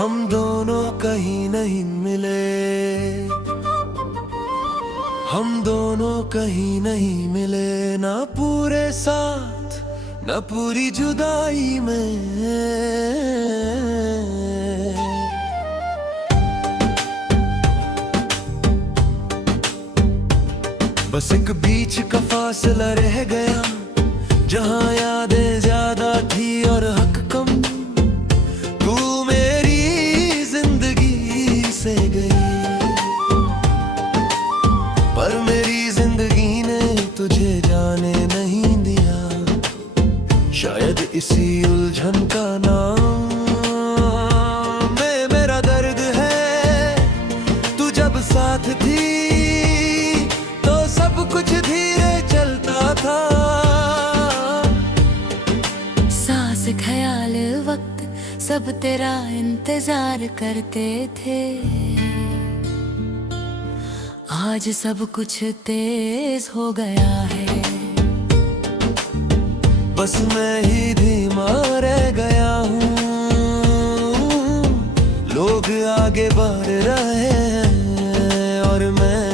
हम दोनों कहीं नहीं मिले, हम दोनों कहीं नहीं मिले, ना पूरे साथ ना पूरी जुदाई में। बस एक बीच का फासला रह गया, जहां यादें ज्यादा थी और हक कम। तू मेरी जिंदगी से गई, पर मेरी जिंदगी ने तुझे जाने नहीं दिया। शायद इसी उलझन का नाम मेरा दर्द है। तू जब साथ थी तो सब कुछ धीरे चलता था। सांस ख्याल वक्त सब तेरा इंतजार करते थे। आज सब कुछ तेज हो गया है, बस मैं ही धीमा रह गया हूँ। लोग आगे बढ़ रहे हैं और मैं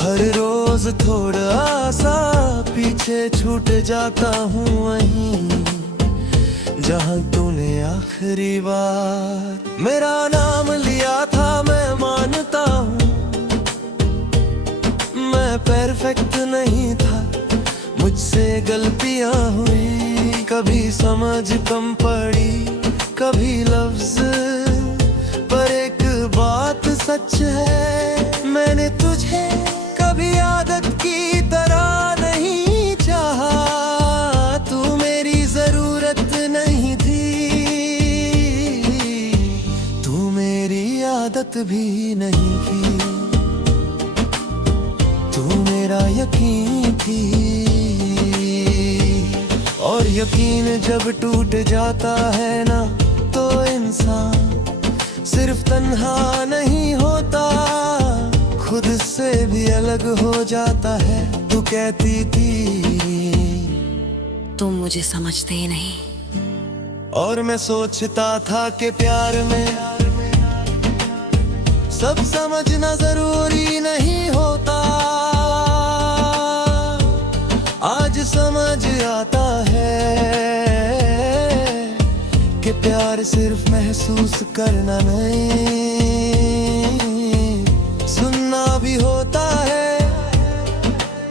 हर रोज थोड़ा सा पीछे छूट जाता हूँ। वहीं जहाँ तूने आखिरी बार मेरा नाम लिया था। मैं मानता हूँ मैं परफेक्ट नहीं था, मुझसे गलतियाँ हुई। कभी समझ कम पड़ी, कभी लफ्ज, पर एक बात सच है, मैंने तुझे कभी आदत की तरह नहीं चाहा। तू मेरी जरूरत नहीं थी, तू मेरी आदत भी नहीं थी। तू मेरा यकीन थी, और यकीन जब टूट जाता है ना, तो इंसान सिर्फ तन्हा नहीं होता, खुद से भी अलग हो जाता है। तू कहती थी तुम मुझे समझते ही नहीं, और मैं सोचता था कि प्यार में सब समझना जरूरी नहीं होता। आज समझ आता है कि प्यार सिर्फ महसूस करना नहीं, सुनना भी होता है।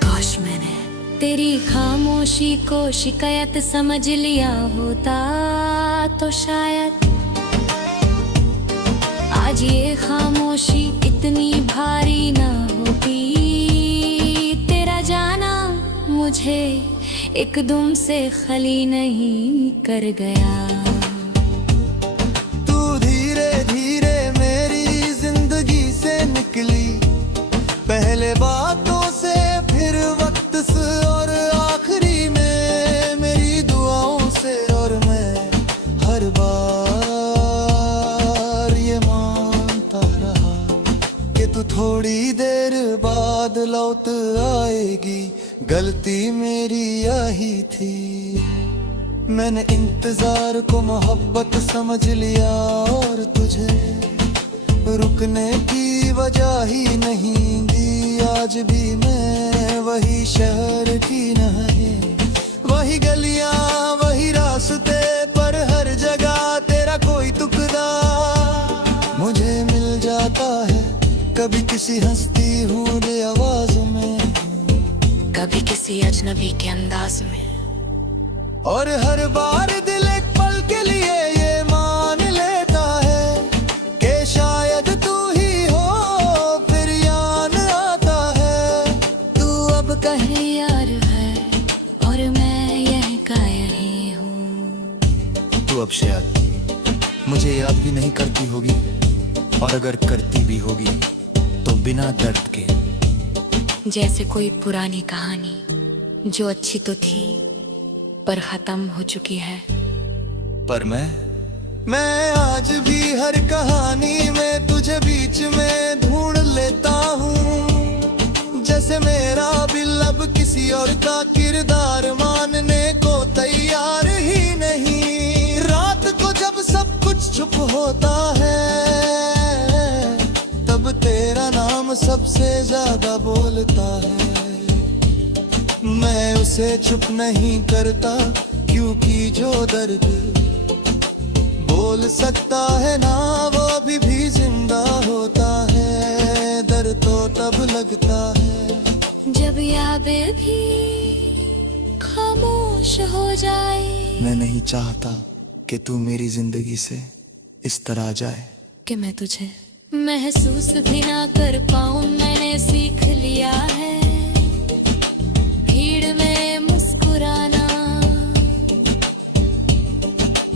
काश मैंने तेरी खामोशी को शिकायत समझ लिया होता, तो शायद आज ये खामोशी इतनी भारी ना होती। तेरा जाना मुझे एकदम से खाली नहीं कर गया। तू धीरे धीरे मेरी जिंदगी से निकली, पहले बातों से, फिर वक्त से, और आखिरी में मेरी दुआओं से। और मैं हर बार ये मानता रहा कि तू थोड़ी देर बाद लौट आएगी। गलती मेरी यही थी, मैंने इंतजार को मोहब्बत समझ लिया, और तुझे रुकने की वजह ही नहीं दी। आज भी मैं वही शहर की नहीं, वही गलियां, वही रास्ते, पर हर जगह तेरा कोई टुकड़ा मुझे मिल जाता है। कभी किसी हंसती हुई आवाज में, कभी किसी अजनबी के अंदाज में, और हर बार दिल एक पल के लिए ये मान लेता है कि शायद तू ही हो, फिर याद आता है। तू अब कहीं यार है और मैं यहीं का यहीं हूँ। तू अब शायद मुझे याद भी नहीं करती होगी, और अगर करती भी होगी तो बिना दर्द के। जैसे कोई पुरानी कहानी जो अच्छी तो थी पर खत्म हो चुकी है। पर मैं आज भी हर कहानी में तुझे बीच में ढूंढ लेता हूँ। जैसे मेरा दिल अब किसी और का किरदार मानने को तैयार ही नहीं। रात को जब सब कुछ चुप होता मुझसे ज्यादा बोलता है। मैं उसे चुप नहीं करता, क्योंकि जो दर्द बोल सकता है ना, वो भी जिंदा होता है। दर्द तो तब लगता है जब यादें भी खामोश हो जाए। मैं नहीं चाहता कि तू मेरी जिंदगी से इस तरह जाए कि मैं तुझे महसूस भी ना कर पाऊं। मैंने सीख लिया है भीड़ में मुस्कुराना,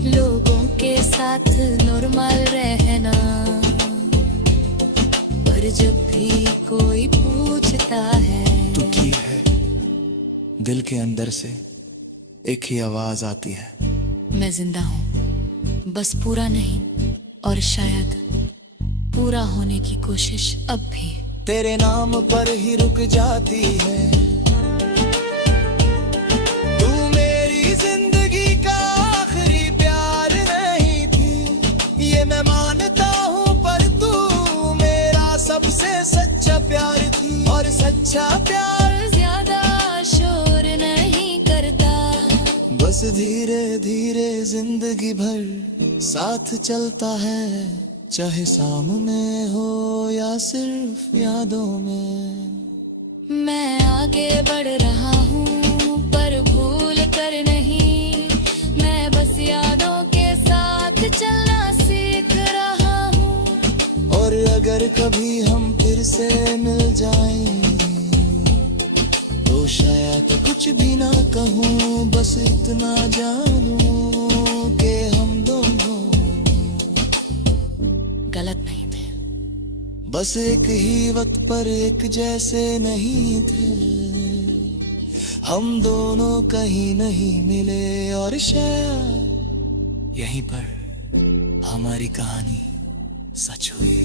लोगों के साथ नॉर्मल रहना। पर जब भी कोई पूछता है तू की है, दिल के अंदर से एक ही आवाज आती है, मैं जिंदा हूँ, बस पूरा नहीं और शायद पूरा होने की कोशिश अब भी। तेरे नाम पर ही रुक जाती है। तू मेरी जिंदगी का आखिरी प्यार नहीं थी, ये मैं मानता हूँ, पर तू मेरा सबसे सच्चा प्यार थी। और सच्चा प्यार ज्यादा शोर नहीं करता, बस धीरे धीरे जिंदगी भर साथ चलता है, चाहे सामने हो या सिर्फ यादों में। मैं आगे बढ़ रहा हूँ पर भूल कर नहीं, मैं बस यादों के साथ चलना सीख रहा हूँ। और अगर कभी हम फिर से मिल जाएं, तो शायद कुछ भी ना कहूँ, बस इतना जानूं कि हम दोनों गलत नहीं थे, बस एक ही वक्त पर एक जैसे नहीं थे। हम दोनों कहीं नहीं मिले, और शायद यहीं पर हमारी कहानी सच हुई।